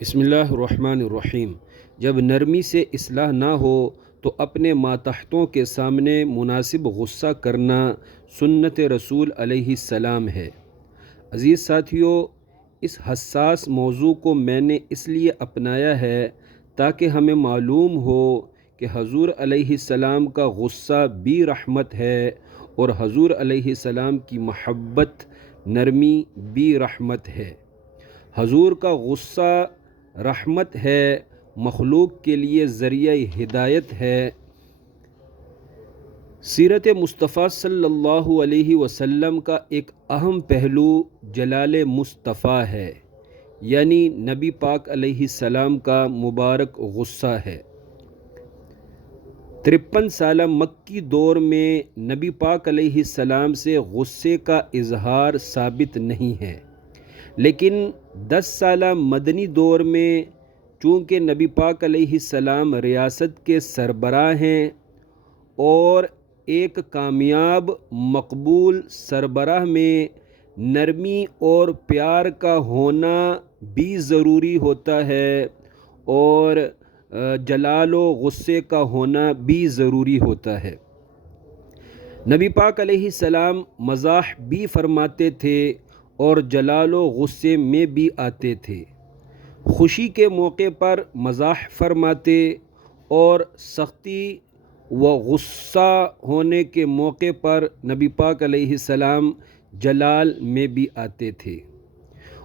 بسم اللہ الرحمن الرحیم۔ جب نرمی سے اصلاح نہ ہو تو اپنے ماتحتوں کے سامنے مناسب غصہ کرنا سنت رسول علیہ السلام ہے۔ عزیز ساتھیو، اس حساس موضوع کو میں نے اس لیے اپنایا ہے تاکہ ہمیں معلوم ہو کہ حضور علیہ السلام کا غصہ بھی رحمت ہے اور حضور علیہ السلام کی محبت نرمی بھی رحمت ہے۔ حضور کا غصہ رحمت ہے، مخلوق کے لیے ذریعہ ہدایت ہے۔ سیرت مصطفیٰ صلی اللہ علیہ وسلم کا ایک اہم پہلو جلال مصطفیٰ ہے، یعنی نبی پاک علیہ السلام کا مبارک غصہ ہے۔ 53 سالہ مکی دور میں نبی پاک علیہ السلام سے غصے کا اظہار ثابت نہیں ہے، لیکن 10 سالہ مدنی دور میں چونکہ نبی پاک علیہ السلام ریاست کے سربراہ ہیں اور ایک کامیاب مقبول سربراہ میں نرمی اور پیار کا ہونا بھی ضروری ہوتا ہے اور جلال و غصے کا ہونا بھی ضروری ہوتا ہے۔ نبی پاک علیہ السلام مزاح بھی فرماتے تھے اور جلال و غصے میں بھی آتے تھے۔ خوشی کے موقع پر مزاح فرماتے اور سختی و غصہ ہونے کے موقع پر نبی پاک علیہ السلام جلال میں بھی آتے تھے،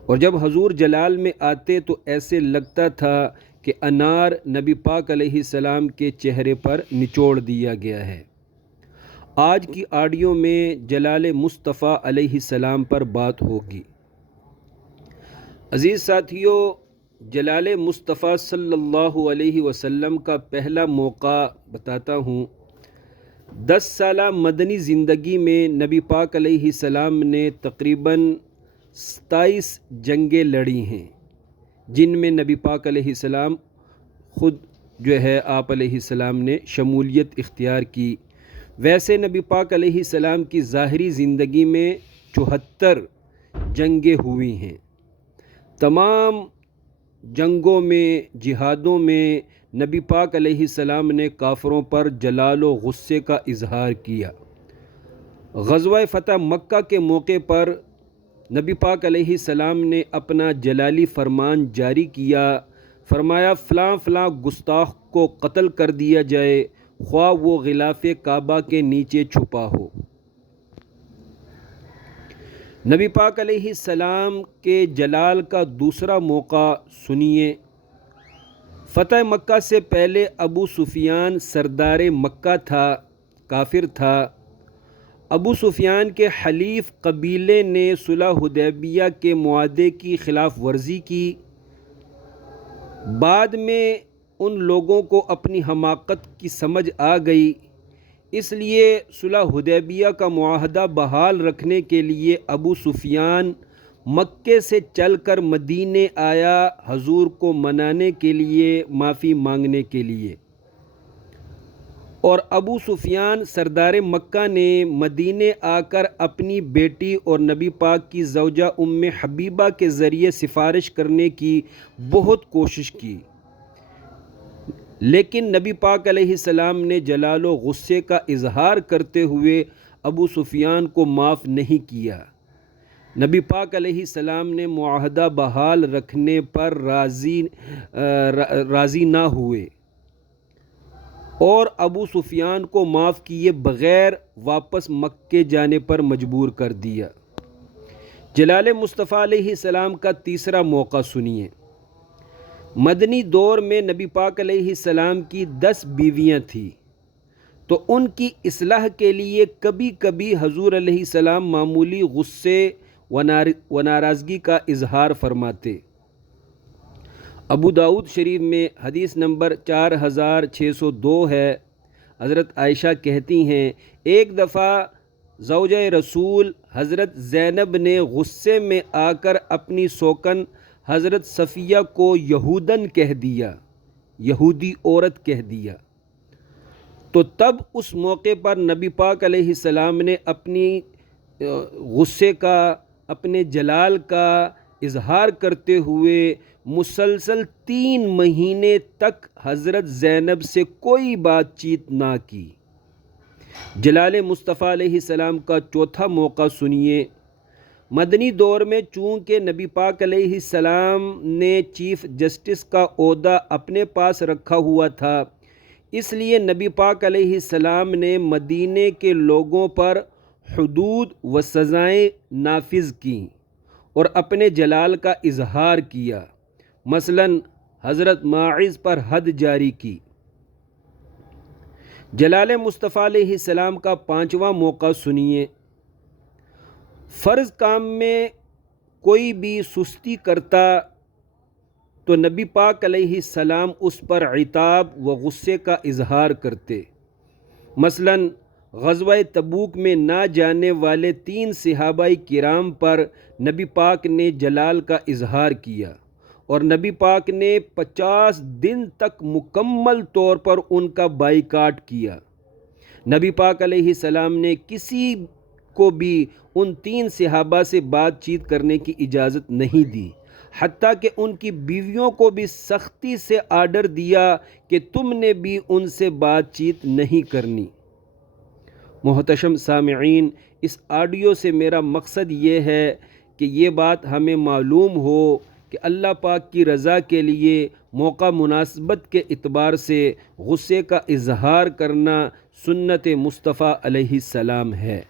اور جب حضور جلال میں آتے تو ایسے لگتا تھا کہ انار نبی پاک علیہ السلام کے چہرے پر نچوڑ دیا گیا ہے۔ آج کی آڈیو میں جلال مصطفیٰ علیہ السلام پر بات ہوگی۔ عزیز ساتھیو، جلال مصطفیٰ صلی اللہ علیہ وسلم کا پہلا موقع بتاتا ہوں۔ 10 سالہ مدنی زندگی میں نبی پاک علیہ السلام نے تقریباً 27 جنگیں لڑی ہیں، جن میں نبی پاک علیہ السلام خود آپ علیہ السلام نے شمولیت اختیار کی۔ ویسے نبی پاک علیہ السلام کی ظاہری زندگی میں 74 جنگیں ہوئی ہیں۔ تمام جنگوں میں، جہادوں میں نبی پاک علیہ السلام نے کافروں پر جلال و غصے کا اظہار کیا۔ غزوہ فتح مکہ کے موقع پر نبی پاک علیہ السلام نے اپنا جلالی فرمان جاری کیا، فرمایا فلاں فلاں گستاخ کو قتل کر دیا جائے، خواہ وہ غلاف کعبہ کے نیچے چھپا ہو۔ نبی پاک علیہ السلام کے جلال کا دوسرا موقع سنیے۔ فتح مکہ سے پہلے ابو سفیان سردار مکہ تھا، کافر تھا۔ ابو سفیان کے حلیف قبیلے نے صلح حدیبیہ کے معاہدے کی خلاف ورزی کی۔ بعد میں ان لوگوں کو اپنی حماقت کی سمجھ آ گئی، اس لیے صلح حدیبیہ کا معاہدہ بحال رکھنے کے لیے ابو سفیان مکے سے چل کر مدینے آیا، حضور کو منانے کے لیے، معافی مانگنے کے لیے۔ اور ابو سفیان سردار مکہ نے مدینے آ کر اپنی بیٹی اور نبی پاک کی زوجہ ام حبیبہ کے ذریعے سفارش کرنے کی بہت کوشش کی، لیکن نبی پاک علیہ السلام نے جلال و غصے کا اظہار کرتے ہوئے ابو سفیان کو معاف نہیں کیا۔ نبی پاک علیہ السلام نے معاہدہ بحال رکھنے پر راضی نہ ہوئے اور ابو سفیان کو معاف کیے بغیر واپس مکے جانے پر مجبور کر دیا۔ جلال مصطفیٰ علیہ السلام کا تیسرا موقع سنیے۔ مدنی دور میں نبی پاک علیہ السلام کی 10 بیویاں تھیں، تو ان کی اصلاح کے لیے کبھی کبھی حضور علیہ السلام معمولی غصے و ناراضگی کا اظہار فرماتے۔ ابو داؤد شریف میں حدیث نمبر 4602 ہے۔ حضرت عائشہ کہتی ہیں، ایک دفعہ زوجہ رسول حضرت زینب نے غصے میں آ کر اپنی سوکن حضرت صفیہ کو یہودن کہہ دیا، یہودی عورت کہہ دیا، تو تب اس موقع پر نبی پاک علیہ السلام نے اپنی غصے کا، اپنے جلال کا اظہار کرتے ہوئے مسلسل 3 مہینے تک حضرت زینب سے کوئی بات چیت نہ کی۔ جلال مصطفیٰ علیہ السلام کا چوتھا موقع سنیے۔ مدنی دور میں چونکہ نبی پاک علیہ السلام نے چیف جسٹس کا عہدہ اپنے پاس رکھا ہوا تھا، اس لیے نبی پاک علیہ السلام نے مدینے کے لوگوں پر حدود و سزائیں نافذ کیں اور اپنے جلال کا اظہار کیا۔ مثلاً حضرت ماعز پر حد جاری کی۔ جلال مصطفیٰ علیہ السلام کا 5واں موقع سنیے۔ فرض کام میں کوئی بھی سستی کرتا تو نبی پاک علیہ السلام اس پر عتاب و غصے کا اظہار کرتے۔ مثلاً غزوہ تبوک میں نہ جانے والے 3 صحابہ کرام پر نبی پاک نے جلال کا اظہار کیا اور نبی پاک نے 50 دن تک مکمل طور پر ان کا بائیکاٹ کیا۔ نبی پاک علیہ السلام نے کسی کو بھی ان 3 صحابہ سے بات چیت کرنے کی اجازت نہیں دی، حتیٰ کہ ان کی بیویوں کو بھی سختی سے آرڈر دیا کہ تم نے بھی ان سے بات چیت نہیں کرنی۔ محتشم سامعین، اس آڈیو سے میرا مقصد یہ ہے کہ یہ بات ہمیں معلوم ہو کہ اللہ پاک کی رضا کے لیے موقع مناسبت کے اعتبار سے غصے کا اظہار کرنا سنت مصطفیٰ علیہ السلام ہے۔